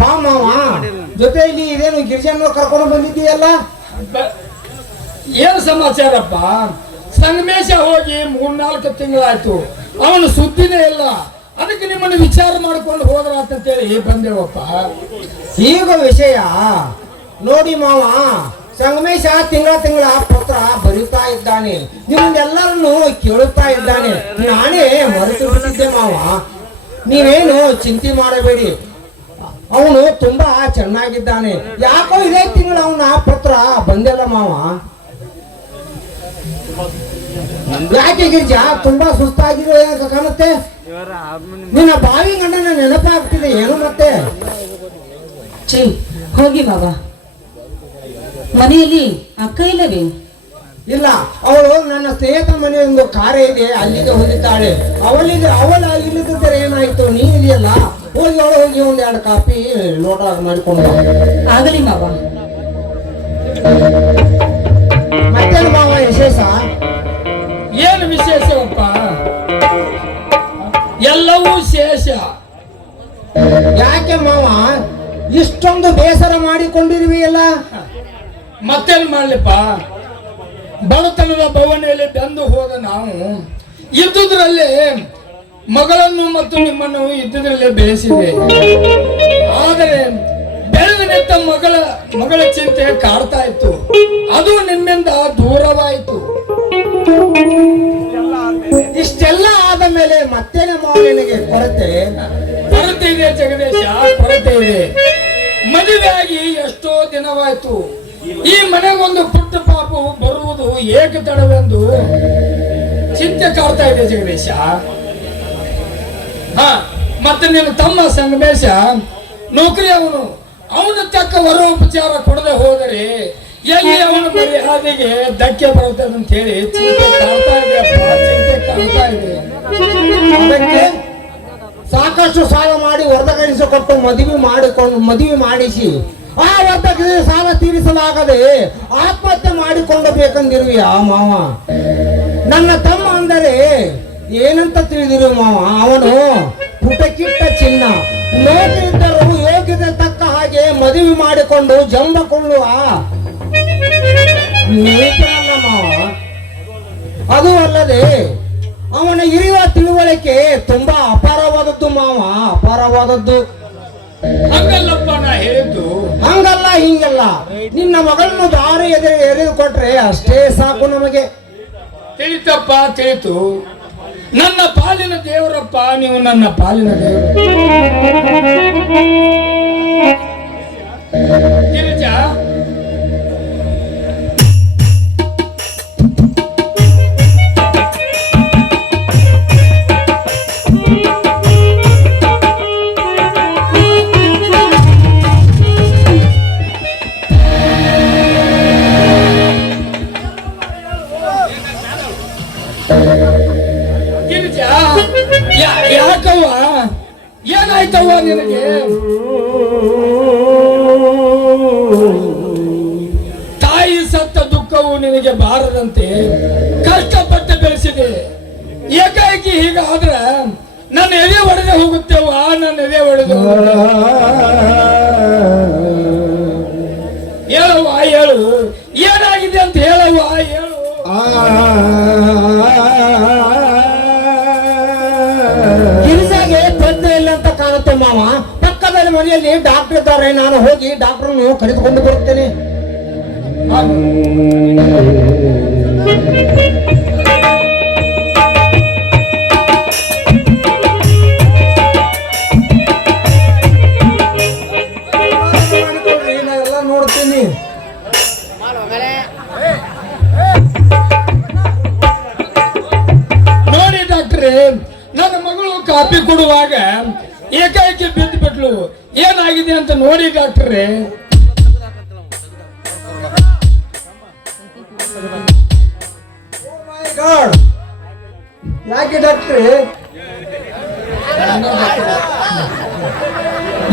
ಬಾ ಮಾವ ಜೊತೆಯಲ್ಲಿ ಇದೇನು ಗಿರಿಜನ ಕರ್ಕೊಂಡು ಬಂದಿದ್ದೀಯಲ್ಲ? ಏನು ಸಮಾಚಾರಪ್ಪ? ಸಂಗಮೇಶ ಹೋಗಿ ಮೂರ್ನಾಲ್ಕು ತಿಂಗಳಾಯ್ತು. ಅವನು ಸುದ್ದಿನೇ ಇಲ್ಲ. ಅದಕ್ಕೆ ನಿಮ್ಮನ್ನು ವಿಚಾರ ಮಾಡ್ಕೊಂಡು ಹೋದ್ರ ಅಂತೇಳಿ ಬಂದೇವಪ್ಪ. ಈಗ ವಿಷಯ ನೋಡಿ ಮಾವ ಸಂಗಮೇಶ ತಿಂಗಳ ತಿಂಗಳ ಪತ್ರ ಬರೀತಾ ಇದ್ದಾನೆ. ನಿಮ್ಮನ್ನೆಲ್ಲರನ್ನು ಕೇಳುತ್ತಾ ಇದ್ದಾನೆ. ನಾನೇ ಮರೆತು ಬಿಟ್ಟಿದ್ದೆ ಮಾವ. ನೀವೇನು ಚಿಂತೆ ಮಾಡಬೇಡಿ. ಅವನು ತುಂಬಾ ಚೆನ್ನಾಗಿದ್ದಾನೆ. ಯಾಕೋ ಇದೇ ತಿಂಗಳು ಅವನ ಪತ್ರ ಬಂದಿಲ್ಲ ಮಾವ. ಯಾಕೆ ತುಂಬಾ ಸುಸ್ತಾಗಿದೆ ಅಂತ ಕಾಣುತ್ತೆ. ನಿನ್ನ ಬಾವಿ ಗಂಡನ ನೆನಪಾಗ್ತಿದೆ, ಏನು ಮತ್ತೆ? ಛೀ, ಹೋಗಿ ಬಾಬಾ ಮನೆಯಲ್ಲಿ ಅಕ್ಕ ಇಲ್ಲವೇ? ಇಲ್ಲ ಅವಳು ನನ್ನ ಸ್ನೇಹಿತ ಮನೆ ಒಂದು ಕಾರ್ಯ ಇದೆ ಅಲ್ಲಿಗೆ ಹೋಗಿದ್ದಾಳೆ. ಅವಳಿಗೆ ಅವಳ ಇಲ್ಲದಿದ್ದರೆ ಏನಾಯ್ತು? ನೀ ಇದೆಯಲ್ಲ? ಹೋಗಿ ಅವಳು ಹೋಗಿ ಒಂದ್ ಎರಡು ಕಾಪಿ ಲೋಟ ಮಾಡಿಕೊಂಡು ಆಗಲಿ ಮಾವ. ಮತ್ತೆ ಮಾವ ವಿಶೇಷ? ಏನು ವಿಶೇಷವಪ್ಪ ಎಲ್ಲವೂ ಶೇಷ ಯಾಕೆ ಮಾವ? ಇಷ್ಟೊಂದು ಬೇಸರ ಮಾಡಿಕೊಂಡಿರುವೆಯಲ್ಲ? ಮತ್ತೇನು ಮಾಡ್ಲಿಪ್ಪ? ಬಡತನದ ಭವನೆಯಲ್ಲಿ ಬೆಂದು ಹೋದ ನಾವು ಇದ್ದುದರಲ್ಲಿ ಮಗಳನ್ನು ಮತ್ತು ನಿಮ್ಮನ್ನು ಇದ್ದುದರಲ್ಲೇ ಬೆಳೆಸಿದೆ. ಆದರೆ ಬೆಳೆದ ನಿಂತ ಮಗಳ ಮಗಳ ಚಿಂತೆ ಕಾಡ್ತಾ ಇತ್ತು. ಅದು ನಿಮ್ಮಿಂದ ದೂರವಾಯಿತು. ಇಷ್ಟೆಲ್ಲ ಆದ ಮೇಲೆ ಮತ್ತೇನೆ ನಿನಗೆ ಕೊರತೆ? ಕೊರತೆ ಇದೆ ಜಗದೀಶ, ಕೊರತೆ ಇದೆ. ಮದುವೆಯಾಗಿ ಎಷ್ಟೋ ದಿನವಾಯ್ತು. ಈ ಮನೆಗೊಂದು ಪುಟ್ಟ ಪಾಪ ಬರುವುದು ಏಕೆ ತಡವೆಂದು ಚಿಂತೆ ಕಾಡ್ತಾ ಇದೆ ಜಗದೀಶ. ಹ, ಮತ್ತೆ ನಿನ್ನ ತಮ್ಮ ಸಂಗಮೇಶ ನೌಕರಿ ಅವನು. ಅವನ ತಕ್ಕ ವರೋಪಚಾರ ಕೊಡದೆ ಹೋದರೆ ಎಲ್ಲಿ ಅವನ ಪರಿಹಾರಿಗೆ ಧಕ್ಕೆ ಬರುತ್ತದೆ ಅಂತ ಹೇಳಿ ಚಿಂತೆ ಕಾಡ್ತಾ ಇದೆ ಚಿಂತೆ ಕಾಡ್ತಾ ಇದೆ. ಸಾಕಷ್ಟು ಸಾಲ ಮಾಡಿ ಕೊಟ್ಟು ಮದುವೆ ಮಾಡಿಕೊಂಡು ಮದುವೆ ಮಾಡಿಸಿ ಆ ವರ್ತಕ ಸಾಲ ತೀರಿಸಲಾಗದೆ ಆತ್ಮಹತ್ಯೆ ಮಾಡಿಕೊಂಡು ಬೇಕಂದಿರುವಿ ಮಾವ? ನನ್ನ ತಮ್ಮ ಅಂದರೆ ಏನಂತ ತಿಳಿದಿರು ಮಾವ? ಅವನು ಪುಟಕಿಟ್ಟ ಚಿನ್ನ. ನೋಡಿದ್ದರೂ ಯೋಗ್ಯತೆ ತಕ್ಕ ಹಾಗೆ ಮದುವೆ ಮಾಡಿಕೊಂಡು ಜಂಬ ಕೊಳ್ಳುವ ಮಾವ? ಅದು ಅಲ್ಲದೆ ಅವನ ಇರುವ ತಿಳುವಳಿಕೆ ತುಂಬಾ ಅಪಾರವಾದದ್ದು ಮಾವ, ಅಪಾರವಾದದ್ದು. ಹಂಗಲ್ಲಪ್ಪ ನಾ ಹೇಳಿದ್ದು. ಹಂಗಲ್ಲ ಹಿಂಗಲ್ಲ. ನಿನ್ನ ಮಗಳನ್ನು ದಾರಿ ಎದುರು ಎರೆದು ಕೊಟ್ರೆ ಅಷ್ಟೇ ಸಾಕು ನಮಗೆ. ತಿಳಿತಪ್ಪ ತಿಳಿತು. ನನ್ನ ಪಾಲಿನ ದೇವರಪ್ಪ ನೀವು ನನ್ನ ಪಾಲಿನ ದೇವರು ಯಾಕವ್ವ? ಏನಾಯ್ತವ್ವ ನಿನಗೆ? ತಾಯಿ ಸತ್ತ ದುಃಖವು ನಿನಗೆ ಬಾರದಂತೆ ಕಷ್ಟಪಟ್ಟು ಬೆಳೆಸಿದೆ. ಏಕಾಏಕಿ ಹೀಗಾದ್ರೆ ನನ್ನ ಎದೆ ಒಡೆದೇ ಹೋಗುತ್ತೇವ ನನ್ನ ಎದೆ ಒಡೆದು ಮನೆಯಲ್ಲಿ ಡಾಕ್ಟರ್ ಇದ್ದಾರೆ ನಾನು ಹೋಗಿ ಡಾಕ್ಟರ್ನು ಕರೆದುಕೊಂಡು ಬರುತ್ತೇನೆ. ಡಾಕ್ಟ್ರೆ ಗಾಡ್ ಯಾಕೆ ಡಾಕ್ಟ್ರೆ?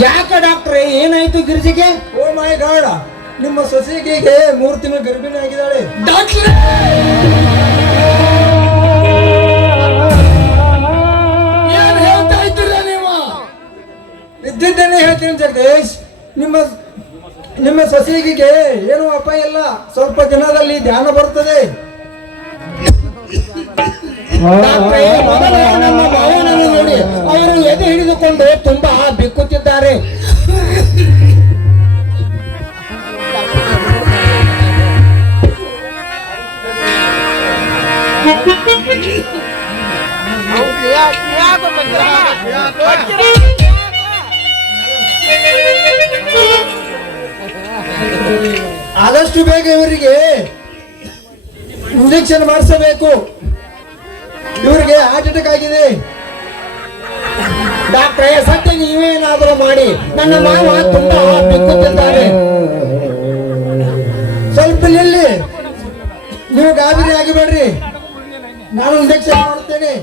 ಯಾಕೆ ಡಾಕ್ಟ್ರೆ? ಏನಾಯ್ತು ಗಿರಿಜಿಗೆ? ಓ ಮೈ ಗಾಡ್ ನಿಮ್ಮ ಸೊಸೆಗೆ ಮೂರು ತಿಂಗಳ ಗರ್ಭಿಣಿ ಆಗಿದ್ದಾಳೆ. ಡಾಕ್ಟ್ರೆ! ಏನ್ ಹೇಳ್ತಾ ಇದ್ದೀರಾ ನೀವು? ಬೆಳಕಿಗೆ ಏನು ಅಪಾಯ ಇಲ್ಲ ಸ್ವಲ್ಪ ದಿನದಲ್ಲಿ ಧ್ಯಾನ ನಮ್ಮ ಮಾವನನ್ನು ನೋಡಿ ಅವರು ಎದೆ ಹಿಡಿದುಕೊಂಡು ತುಂಬಾ ಬಿಕ್ಕುತ್ತಿದ್ದಾರೆ. ಆದಷ್ಟು ಬೇಗ ಇವರಿಗೆ ಇಂಜೆಕ್ಷನ್ ಮಾಡಿಸಬೇಕು. ಇವರಿಗೆ ಹಾರ್ಟ್ ಅಟ್ಯಾಕ್ ಆಗಿದೆ. ಡಾಕ್ಟ್ರೇ ಸತ್ಯ ನೀವೇನಾದರೂ ಮಾಡಿ. ನನ್ನ ಮಾವ ತುಂಬಾ ಬಿಕ್ಕುತ್ತಿದ್ದಾರೆ ಸ್ವಲ್ಪ ನಿಲ್ಲಿ. ನೀವು ಗಾಬರಿ ಆಗಿಬೇಡ್ರಿ. ನಾನು ಇಂಜೆಕ್ಷನ್ ಮಾಡುತ್ತೇನೆ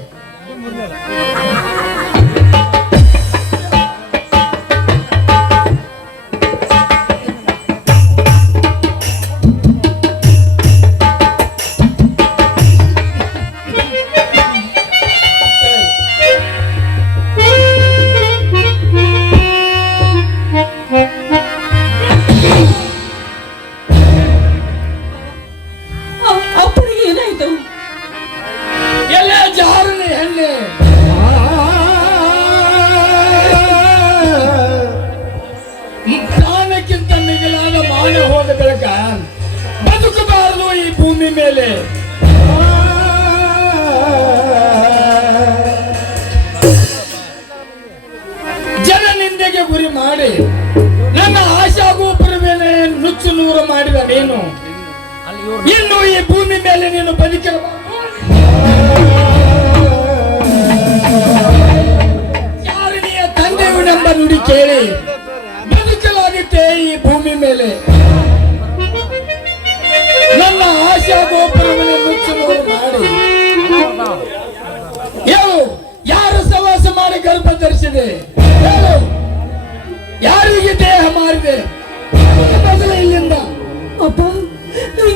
ಮೇಲೆ. ಜನ ನಿಂದೆಗೆ ಗುರಿ ಮಾಡಿ ನನ್ನ ಆಶಾ ಗೋಪುರ ಮೇಲೆ ನುಚ್ಚು ನೂರು ಮಾಡಿದ ನೀನು. ಇನ್ನು ಈ ಭೂಮಿ ಮೇಲೆ ನೀನು ಬದುಕಿರಬಾರದು.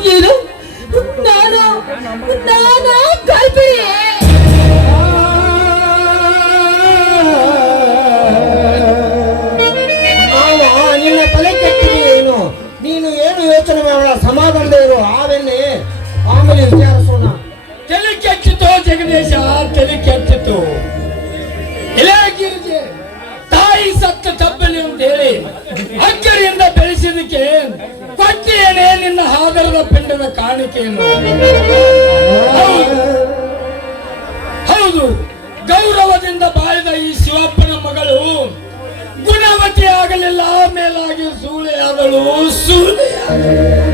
ಏನು ನಾನು ನಾನು ಮಾವ ನಿನ್ನ ತಲೆ ಕೆಟ್ಟಿದೆ ಏನು? ನೀನು ಏನು ಯೋಚನೆ ಮಾಡಲ್ಲ ಸಮಾಧಾನದ ಇರು ಆವೆನ್ನೆ ಆಮೇಲೆ ವಿಚಾರಿಸೋಣ. ತಲೆ ಕೆಚ್ಚಿತು ಜಗದೀಶ ತಲೆ ಕೆಚ್ಚಿತು ಕಾಣಿಕೆಯನ್ನು ಹೌದು. ಗೌರವದಿಂದ ಬಾಳಿದ ಈ ಶಿವಪ್ಪನ ಮಗಳು ಗುಣವತಿ ಆಗಲಿಲ್ಲ ಮೇಲಾಗಿ ಸೂಳೆಯಾದಳು ಆದಳು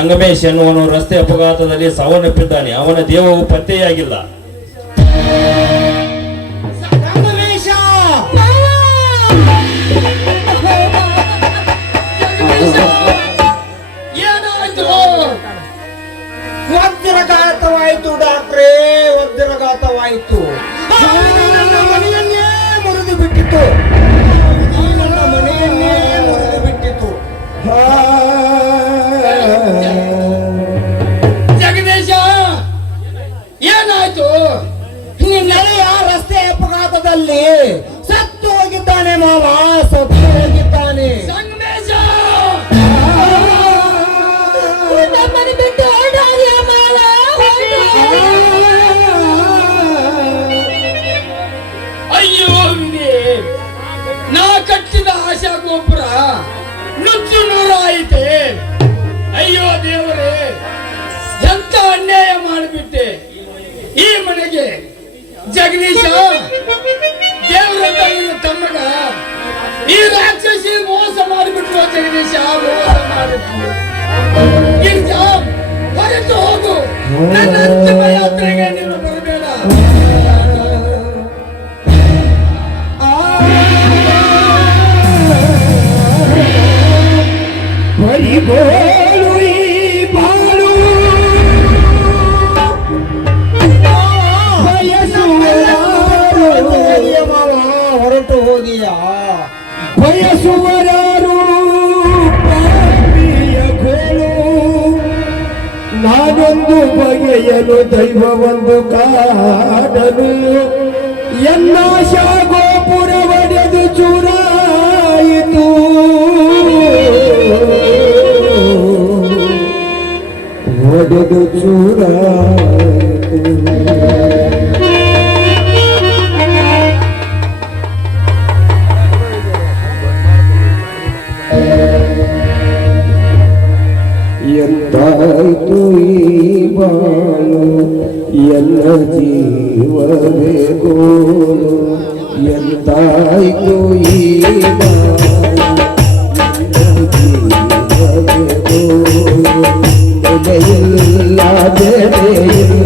ಸಂಗಮೇಶ್ ಎನ್ನುವನು ರಸ್ತೆ ಅಪಘಾತದಲ್ಲಿ ಸಾವನ್ನಪ್ಪಿದ್ದಾನೆ. ಅವನ ದೇಹವು ಪತ್ತೆಯಾಗಿಲ್ಲ. ಯುದ್ಧದಲ್ಲಿ ಸತ್ತು ಹೋಗಿದ್ದಾನೆ ಮಾವ ಸತ್ತು ಹೋಗಿದ್ದಾನೆ ಅಯ್ಯೋ ನಾ ಕಟ್ಟಿದ ಆಶಾ ಗೋಪುರ ಹೊರಟು ಹೋಗು ನನ್ನ ಯಾತ್ರೆಗೆ ನೀನು ಬರಬೇಡ ಬರಿಗೋಲು ನಾನೊಂದು ಬಗೆಯನು ದೈವವೊಂದು ಕಾಡನು ಎಲ್ಲ ಗೋಪುರ ಒಡೆದು ಚೂರಾಯಿತು. ಒಡೆದು ಚೂರಾಯಿತು. ಎಂತಾಯ್ತು ಈ ಬಾಳು ಎಲ್ಲ ಜೀವವೇ ಗೋಳು ಎಂತಾಯ್ತು ಈ ಬಾಳು ಎಲ್ಲ ಜೀವವೇ ಗೋಳು ಬೆಲೆಯಿಲ್ಲ ಬೆಲೆಯಿಲ್ಲ